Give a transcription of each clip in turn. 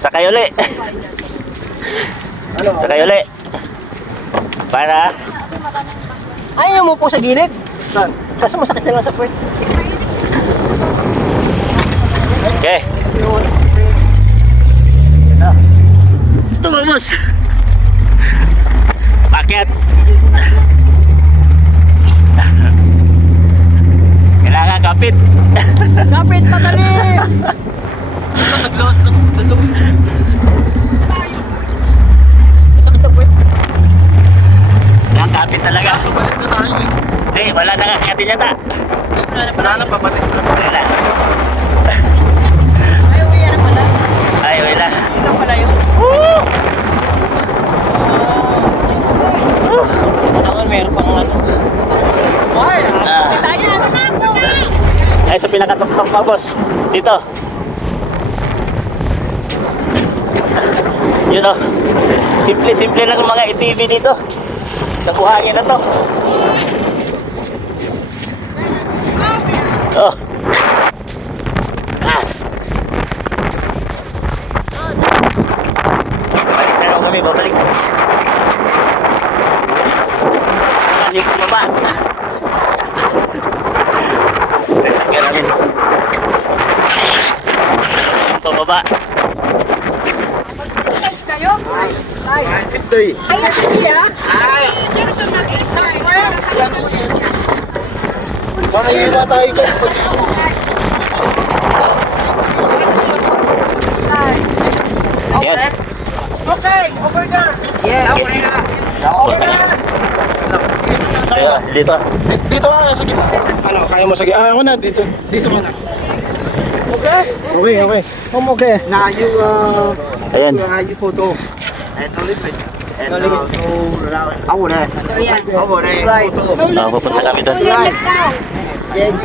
Sakay uli. Ano? Sakay uli. Para Ayaw mo po sa gilid. Saan? Kaso masakit na lang sa puwet. Okay. Tumamos. Bakit? Kailangan kapit. Kapit, madali! Masakit sa puwet. Kailangan kapit talaga. Pabalik na tayo eh. Hindi, na kakatin yata. Wala na, pabalik na. Wala na. Ay, uwi na pala. Ay, wala. Yun lang pala yun. Kailangan meron pang ano. Ay, Ah. tayo ano na Ay, sa pinakatuktok pa, boss. Dito. Yun o. Simple-simple lang ang mga ATV dito. Sa buhangin na to. Oh. Ah. Balik na lang kami, babalik. Ano yung bumaba? Ay, sakyan namin. Ito, baba. kayo. Ay, Itoy. ay, ay, ay. Baka iiba tayo dyan. Yan. Okay, over there. Yeah, okay na. Ayan, dito. Dito ka, sige. Ano, kaya mo sige. Ah, ako na, dito. Dito ka na. Okay. Okay, okay. Um, okay. Now you uh, Ayan. uh you photo and no limit and uh, no over there. So yeah. Over there. Slide. Photo. Ah, pupunta kami doon. Slide. Slide.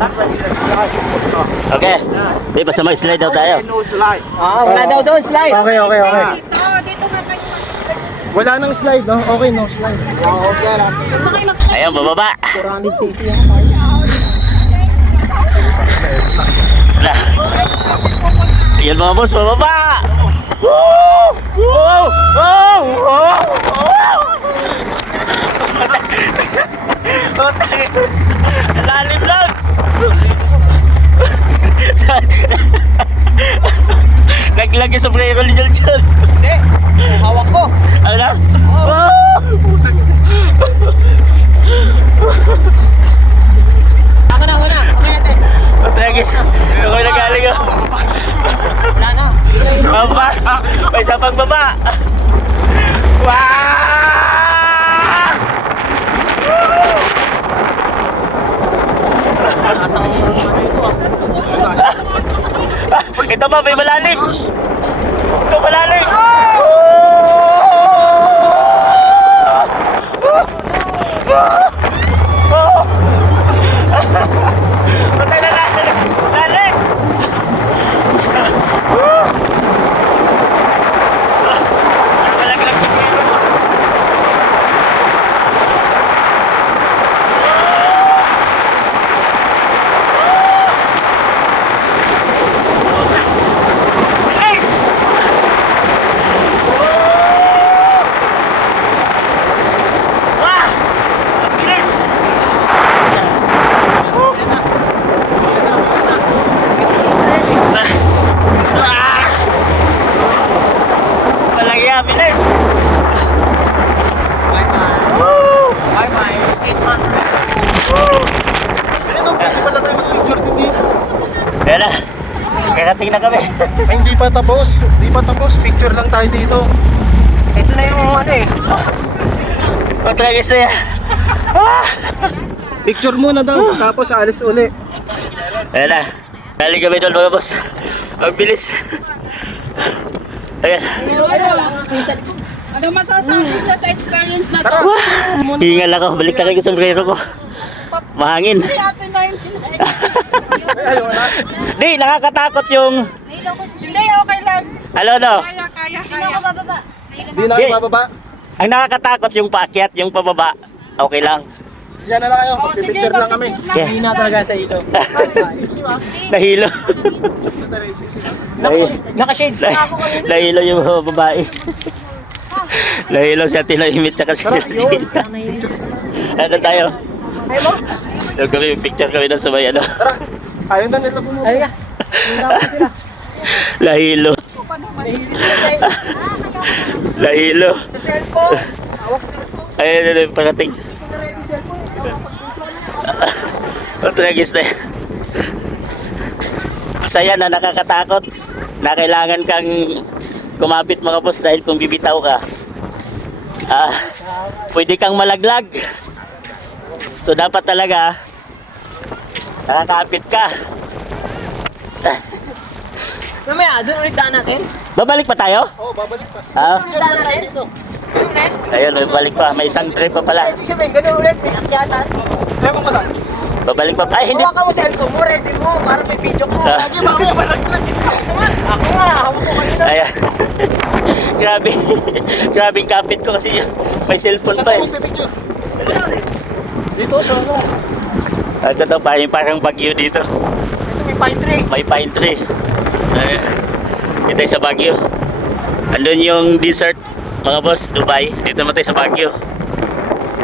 Photo. Okay. Di, basta mag-slide daw tayo. No slide. Ah, wala daw doon, slide. Okay, okay, okay. Dito, dito. Wala nang slide, no? Okay, no slide. Oh, okay lang. Na. Ayan, bababa. 400 cc. Wala. Ayan mga boss, bababa! Woo! Woo! Woo! Woo! Ang lalim lang! Naglag yung sombrero ni Jal Jal. Hindi. Hawak ko. Ano na? Woo! Ako na, ako na. Okay natin. Matragis. Ako yung nagaling ako. Wala na. Baba! May isa pang baba! Wow! Nasang ano ito ah. Ito ba, may malalim! Ito malalim! Patay na lalim! Lalim! Nakalaglag si Kuya. Bilis! Wah! Ang bilis! Ah! Walang iya, bilis! Bye bye. Woo! Bye bye. 800. Ayun, hindi pala tayo mag-picture din dito. Yan na. Kakating na kami. Ay, hindi pa tapos. Hindi pa tapos. Picture lang tayo dito. Ito na yung ano eh. Matragis na yan. Ah! Picture muna daw, tapos alis uli. Ayan na. Galing kami doon mga boss. Ang bilis. Ayan. Ano masasabi niyo sa experience na to? Hingal ako. Balik na kayo sa sombrero ko. Mahangin. Ate 99. Ay, wala. Di, nakakatakot yung... Hindi, okay lang. Ano, no? Kaya, kaya, Hindi kaya. ako bababa. Hindi na Di. kayo bababa. Ang nakakatakot yung paakyat, yung pababa. Okay lang. Diyan na lang kayo. Pipicture lang kami. Okay. Hina talaga sa ilo. Nahilo. Naka- Naka-shades na ako kanina. Nahilo yung mga babae. Nahilo si Ate Noimit tsaka si Tara. Gina. Ano tayo? Ayaw mo? Doon kami, picture kami doon sa may ano. Ayun na nila bumubo. Ayaw sila. Lahilo. Lahilo. Sa cellphone. Hawak sa cellphone. Ayun, ayun, ayun, pakating. Ang tragis na yan. Masaya na nakakatakot na kailangan kang kumapit mga boss dahil kung bibitaw ka, ah, pwede kang malaglag. So dapat talaga nakakapit ka. Mamaya, doon ulit daan natin. Babalik pa tayo? Oo, babalik pa. Ah, Picture lang tayo dito. Ulit. ayun, may balik pa. May isang trip pa pala. Ibig sabihin, ganun ulit. May akyatan. Ewan ko lang. Babalik pa. Ay, hindi. Hawakan mo cellphone mo, ready mo, para may video ko. Lagi mamaya. Ako nga, ako nga, hawak ko kanina. Ayan. Grabe. Grabe yung kapit ko kasi yun. may cellphone Saan pa eh. Dito, sa ano? Ito to, parang, parang bagyo dito. Ito may pine tree. May pine tree. Ayan. Dito sa Baguio. Andun yung desert, mga boss, Dubai. Dito naman tayo sa Baguio.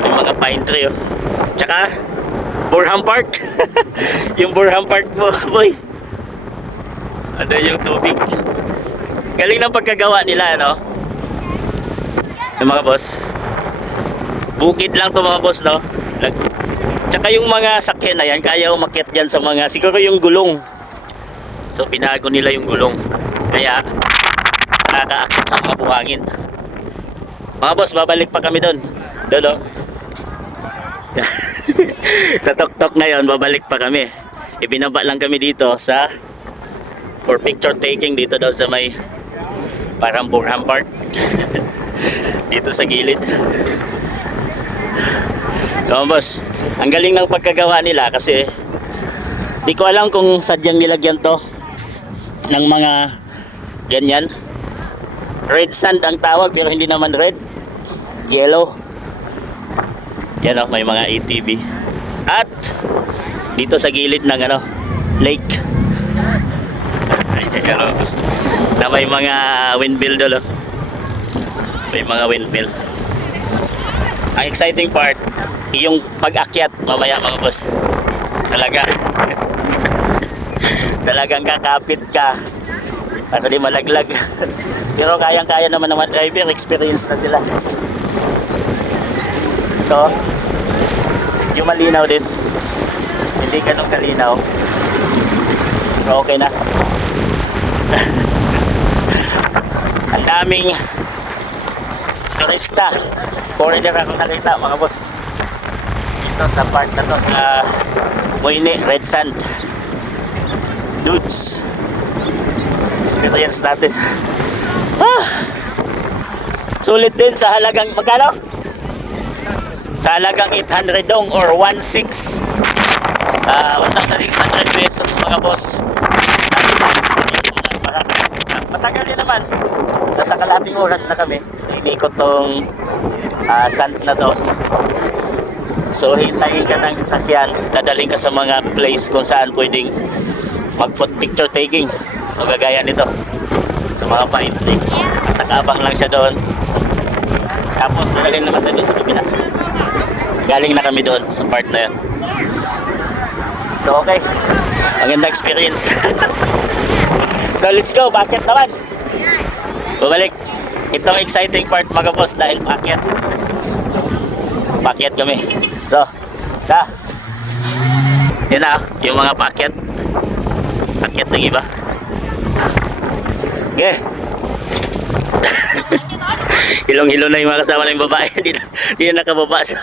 May mga pine tree oh. Tsaka, Burham Park. yung Burham Park mo, boy. Andun yung tubig. Galing ng pagkagawa nila, no? Yung mga boss. Bukid lang to mga boss, no? Nag Tsaka yung mga sakyan na yan, kaya umakyat dyan sa mga, siguro yung gulong. So pinago nila yung gulong. Kaya nakakaakit sa mga buhangin. Mga boss, babalik pa kami doon. Doon sa tok-tok ngayon, babalik pa kami. Ibinaba lang kami dito sa for picture taking dito daw sa may parang Burham Park. dito sa gilid. So, boss, ang galing ng pagkagawa nila kasi di ko alam kung sadyang nilagyan to ng mga ganyan. Red sand ang tawag pero hindi naman red. Yellow. Yan o, may mga ATV. At dito sa gilid ng ano, lake. Ayan o, boss. na may mga windmill doon o. May mga windmill. Ang exciting part, yung pag-akyat mamaya mga boss. Talaga. Talagang kakapit ka. Para di malaglag. Pero kayang-kaya naman naman driver, experience na sila. So, yung malinaw din. Hindi ganun kalinaw. Pero okay na. Ang daming turista. Foreigner ako nakita mga boss. Dito sa part na to sa Moine, Red Sand. Dudes. Experience natin. Ah! Sulit din sa halagang magkano? Sa halagang 800 dong or 1.6 Ah, 1,600 pesos mga boss. Matagal din naman. Nasa kalating oras na kami. Inikot tong ah, sand na to. So, hintayin ka ng sasakyan. Dadaling ka sa mga place kung saan pwedeng mag-foot picture taking. So, gagaya nito. Sa mga pine tree. Nakabang lang siya doon. Tapos, dadalhin naman tayo sa kabila. Galing na kami doon sa part na yun. So, okay. Maganda experience. so, let's go. Bakit naman? Bumalik. Itong exciting part mga boss dahil paakyat. Paakyat kami. So, da. Yan na, yung mga paakyat. Paakyat ng iba. Okay. Hilong-hilo na yung mga kasama ng babae. Hindi na, hindi na nakababa sa...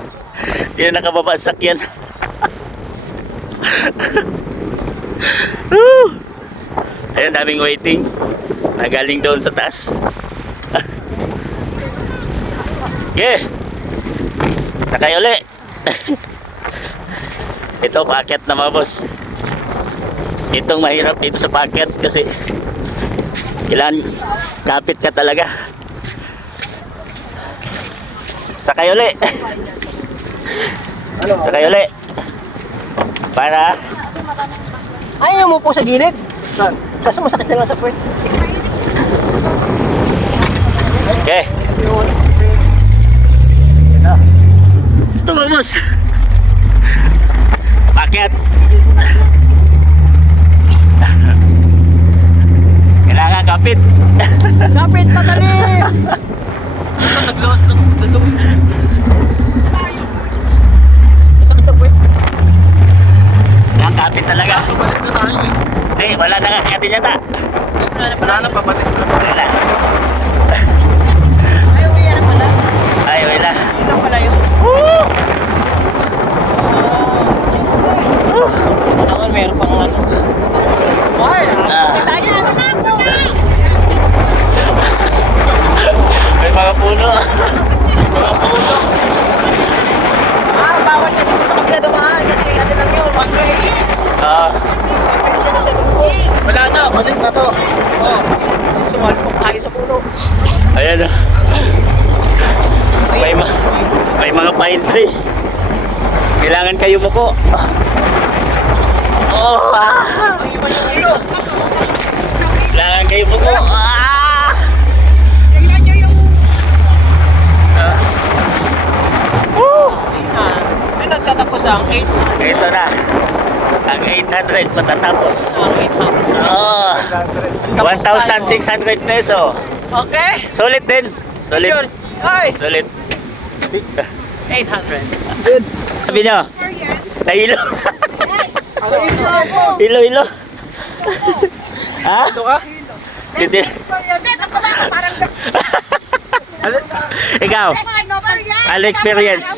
Hindi na nakababa sa sakyan. Ayun, daming waiting. Nagaling doon sa taas. yeah. Sakay uli. Ito, packet na mga boss. Itong mahirap dito sa packet kasi kailangan kapit ka talaga. Sakay uli. Ano? Sakay uli. Para, Ayaw mo po sa gilid. Kaso masakit na lang sa puwet. okay. Tumamos. Bakit? Kailangan kapit. Kapit, patali! Masakit sa puwet. Kailangan kapit talaga. Pabalik na tayo eh. Hindi, wala na nga kapit yata. Wala na Wala na, pabalik na. Wala na. Ayaw, uwi na pala. Ay, wala. Yun lang pala yun. Kailangan meron pang ano. Ay, Ah. tayo. May mga puno. Ah, bawal kasi sa kabila dumaan kasi ano lang yun, one way. Ah, Pwede siya na sa lubo. Wala na, balik na to. Oh, sumalpok tayo sa puno. ayan ah. May, ma may mga pine tree. Kailangan kayo muko. Oh, ah. Kailangan kayo muko. Ah. Woo. Doon nagtatapos ang 8. Ito na. Ang 800 matatapos. Ang 800. Oh, 1,600 peso. Okay. Sulit din. Sulit. Ay, Sulit. 800. Sabi nyo. Nahilo. Ano? Hilo, hilo. ha? Ito ka? Hindi. Parang Ikaw, experience. ano experience?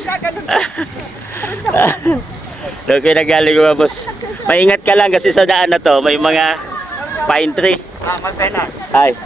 Doon kayo nagaling mga boss. Maingat ka lang kasi sa daan na to, may mga pine tree. Ah, magpena. Ay,